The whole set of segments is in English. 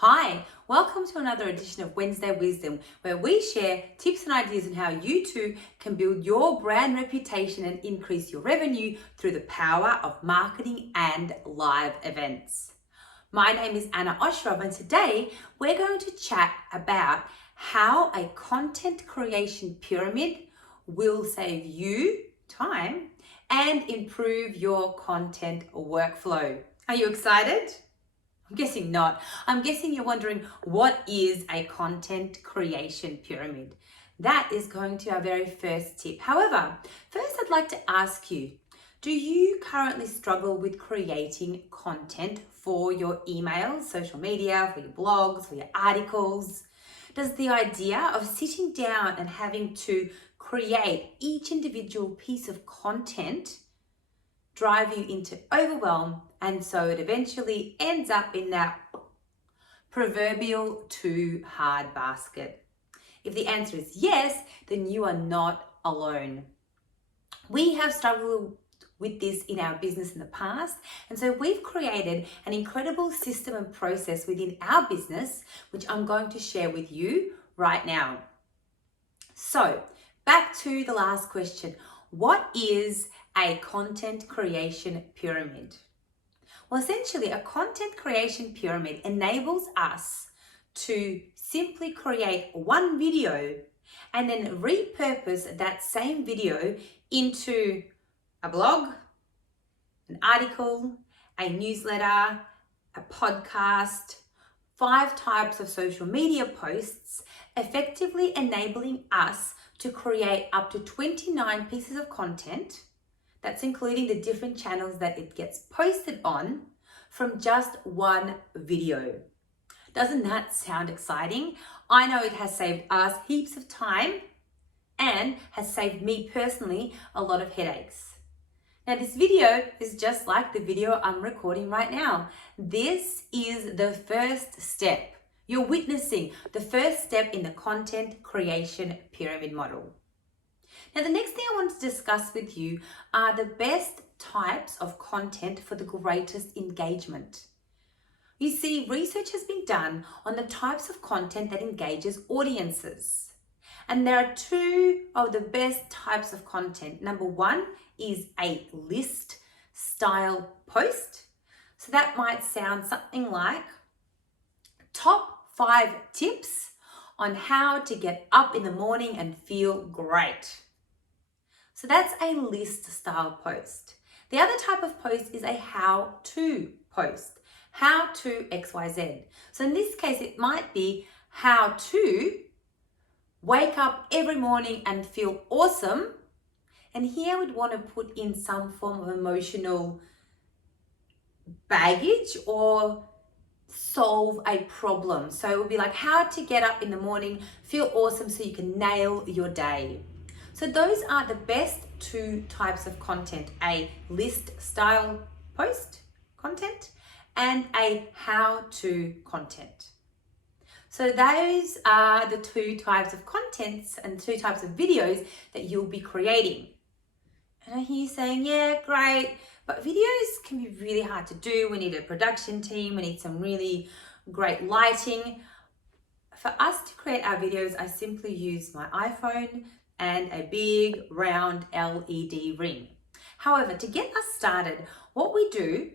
Hi, welcome to another edition of Wednesday Wisdom, where we share tips and ideas on how you too can build your brand reputation and increase your revenue through the power of marketing and live events. My name is Anna Oshrov, and today we're going to chat about how a content creation pyramid will save you time and improve your content workflow. Are you excited? I'm guessing not. I'm guessing you're wondering, what is a content creation pyramid? That is going to our very first tip. However, first I'd like to ask you, do you currently struggle with creating content for your emails, social media, for your blogs, for your articles? Does the idea of sitting down and having to create each individual piece of content drive you into overwhelm, and so it eventually ends up in that proverbial too hard basket? If the answer is yes, then you are not alone. We have struggled with this in our business in the past, and so we've created an incredible system and process within our business, which I'm going to share with you right now. So back to the last question, what is a content creation pyramid? Well, essentially, a content creation pyramid enables us to simply create one video and then repurpose that same video into a blog, an article, a newsletter, a podcast, 5 types of social media posts, effectively enabling us to create up to 29 pieces of content. That's including the different channels that it gets posted on, from just one video. Doesn't that sound exciting? I know it has saved us heaps of time and has saved me personally a lot of headaches. Now, this video is just like the video I'm recording right now. This is the first step. You're witnessing the first step in the content creation pyramid model. Now, the next thing I want to discuss with you are the best types of content for the greatest engagement. You see, research has been done on the types of content that engages audiences. And there are 2 of the best types of content. Number 1 is a list style post. So that might sound something like top 5 tips on how to get up in the morning and feel great. So that's a list style post. The other type of post is a how-to post. How to XYZ. So in this case, it might be how to wake up every morning and feel awesome. And here we'd want to put in some form of emotional baggage or solve a problem. So it would be like how to get up in the morning, feel awesome so you can nail your day. So those are the best 2 types of content, a list style post content and a how-to content. So those are the 2 types of contents and 2 types of videos that you'll be creating. And I hear you saying, yeah, great, but videos can be really hard to do. We need a production team, we need some really great lighting. For us to create our videos, I simply use my iPhone and a big round LED ring. However, to get us started, what we do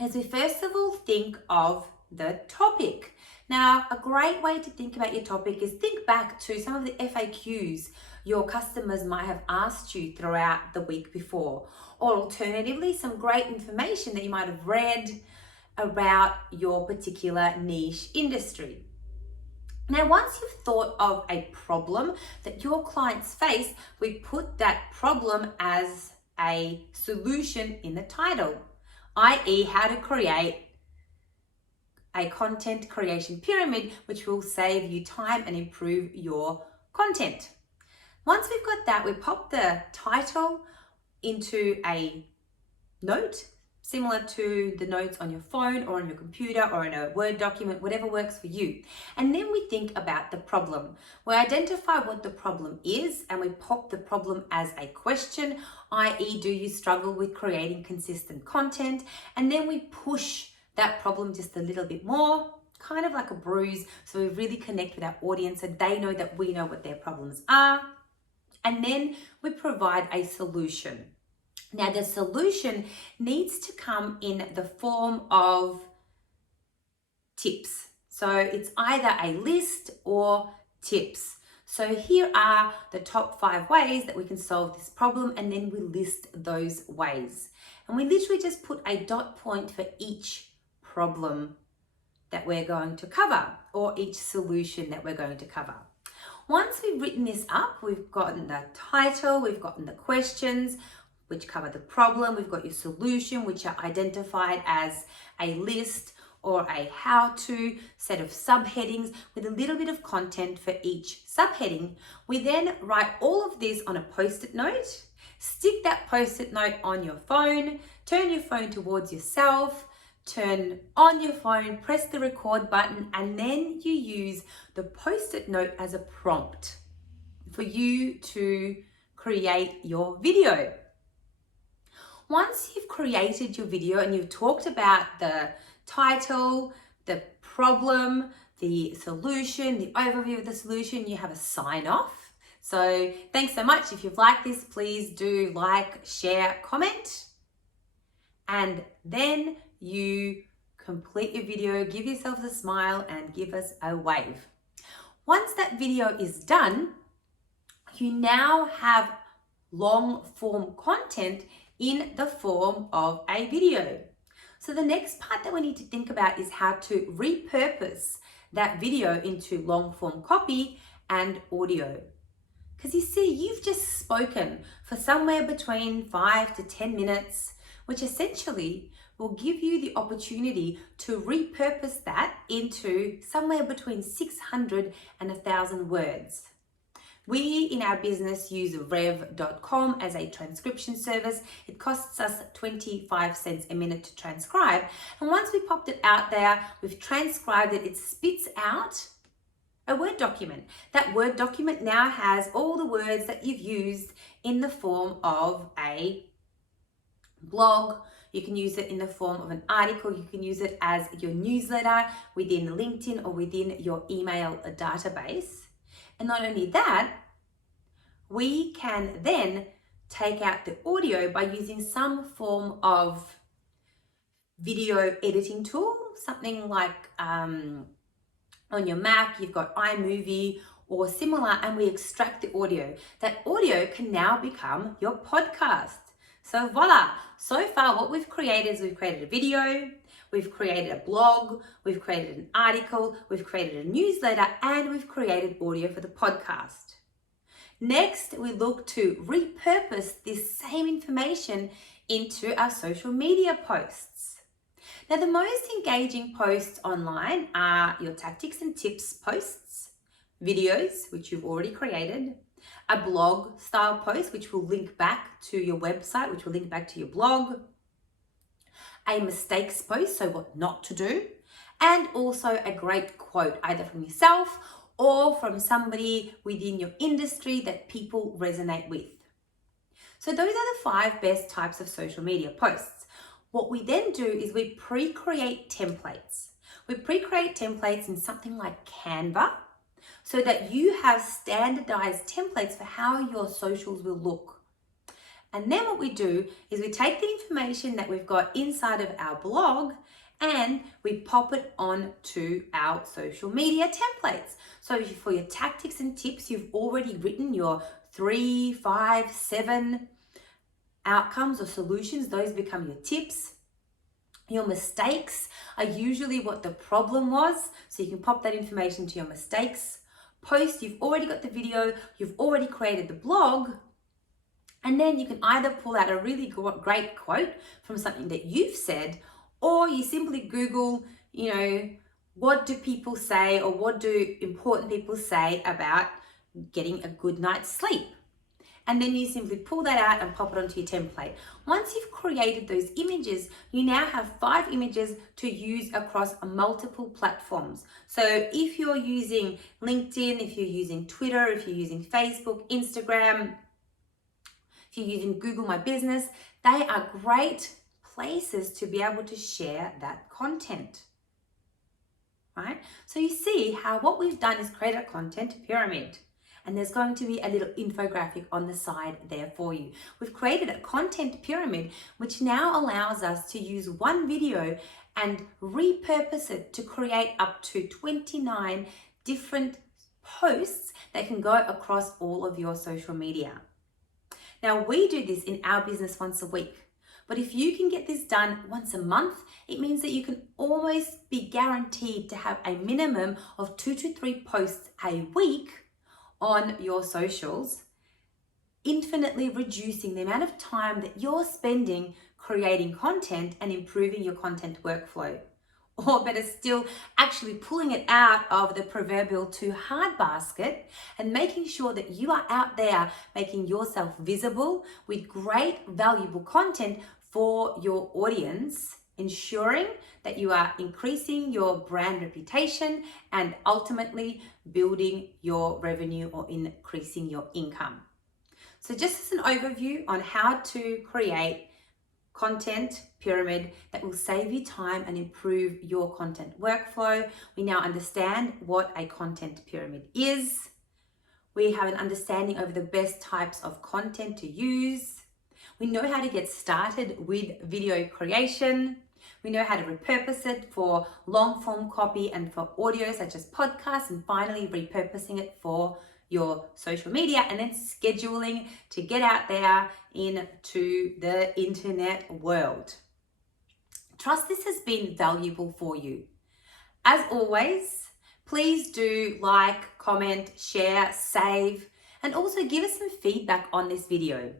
is we first of all think of the topic. Now, a great way to think about your topic is think back to some of the FAQs your customers might have asked you throughout the week before, or alternatively, some great information that you might have read about your particular niche industry. Now, once you've thought of a problem that your clients face, we put that problem as a solution in the title, i.e. how to create a content creation pyramid, which will save you time and improve your content. Once we've got that, we pop the title into a note, similar to the notes on your phone or on your computer or in a Word document, whatever works for you. And then we think about the problem. We identify what the problem is and we pop the problem as a question, i.e. do you struggle with creating consistent content? And then we push that problem just a little bit more, kind of like a bruise, so we really connect with our audience so they know that we know what their problems are. And then we provide a solution. Now, the solution needs to come in the form of tips. So it's either a list or tips. So here are the top 5 ways that we can solve this problem, and then we list those ways. And we literally just put a dot point for each problem that we're going to cover, or each solution that we're going to cover. Once we've written this up, we've gotten the title, we've gotten the questions, which cover the problem, we've got your solution, which are identified as a list or a how-to set of subheadings with a little bit of content for each subheading. We then write all of this on a post-it note, stick that post-it note on your phone, turn your phone towards yourself, turn on your phone, press the record button, and then you use the post-it note as a prompt for you to create your video. Once you've created your video and you've talked about the title, the problem, the solution, the overview of the solution, you have a sign off. So thanks so much. If you've liked this, please do like, share, comment, and then you complete your video, give yourselves a smile and give us a wave. Once that video is done, you now have long form content in the form of a video. So the next part that we need to think about is how to repurpose that video into long form copy and audio. Because you see, you've just spoken for somewhere between 5 to 10 minutes, which essentially will give you the opportunity to repurpose that into somewhere between 600 and 1,000 words. We in our business use rev.com as a transcription service. It costs us 25 cents a minute to transcribe. And once we popped it out there, we've transcribed it, it spits out a Word document. That Word document now has all the words that you've used in the form of a blog. You can use it in the form of an article. You can use it as your newsletter within LinkedIn or within your email database. And not only that, we can then take out the audio by using some form of video editing tool, something like on your Mac, you've got iMovie or similar, and we extract the audio. That audio can now become your podcast. So voila, so far what we've created is we've created a video, we've created a blog, we've created an article, we've created a newsletter, and we've created audio for the podcast. Next, we look to repurpose this same information into our social media posts. Now, the most engaging posts online are your tactics and tips posts, videos, which you've already created, a blog style post, which will link back to your website, which will link back to your blog, a mistakes post, so what not to do, and also a great quote, either from yourself or from somebody within your industry that people resonate with. So those are the 5 best types of social media posts. What we then do is we pre-create templates. We pre-create templates in something like Canva so that you have standardized templates for how your socials will look. And then what we do is we take the information that we've got inside of our blog and we pop it onto our social media templates. So for your tactics and tips, you've already written your 3, 5, 7 outcomes or solutions. Those become your tips. Your mistakes are usually what the problem was. So you can pop that information to your mistakes post. You've already got the video, you've already created the blog. And then you can either pull out a really great quote from something that you've said, or you simply Google, what do people say or what do important people say about getting a good night's sleep? And then you simply pull that out and pop it onto your template. Once you've created those images, you now have 5 images to use across multiple platforms. So if you're using LinkedIn, if you're using Twitter, if you're using Facebook, Instagram, if you're using Google My Business, they are great places to be able to share that content, right? So you see how what we've done is create a content pyramid. And there's going to be a little infographic on the side there for you. We've created a content pyramid, which now allows us to use one video and repurpose it to create up to 29 different posts that can go across all of your social media. Now, we do this in our business once a week. But if you can get this done once a month, it means that you can almost be guaranteed to have a minimum of 2 to 3 posts a week on your socials, infinitely reducing the amount of time that you're spending creating content and improving your content workflow. Or better still, actually pulling it out of the proverbial too hard basket and making sure that you are out there making yourself visible with great valuable content for your audience, ensuring that you are increasing your brand reputation and ultimately building your revenue or increasing your income. So just as an overview on how to create content pyramid that will save you time and improve your content workflow, we now understand what a content pyramid is. We have an understanding of the best types of content to use. We know how to get started with video creation. We know how to repurpose it for long form copy and for audio such as podcasts, and finally repurposing it for your social media and then scheduling to get out there into the internet world. Trust this has been valuable for you. As always, please do like, comment, share, save, and also give us some feedback on this video.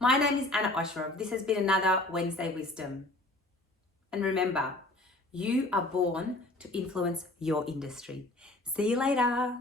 My name is Anna Osherov. This has been another Wednesday Wisdom. And remember, you are born to influence your industry. See you later.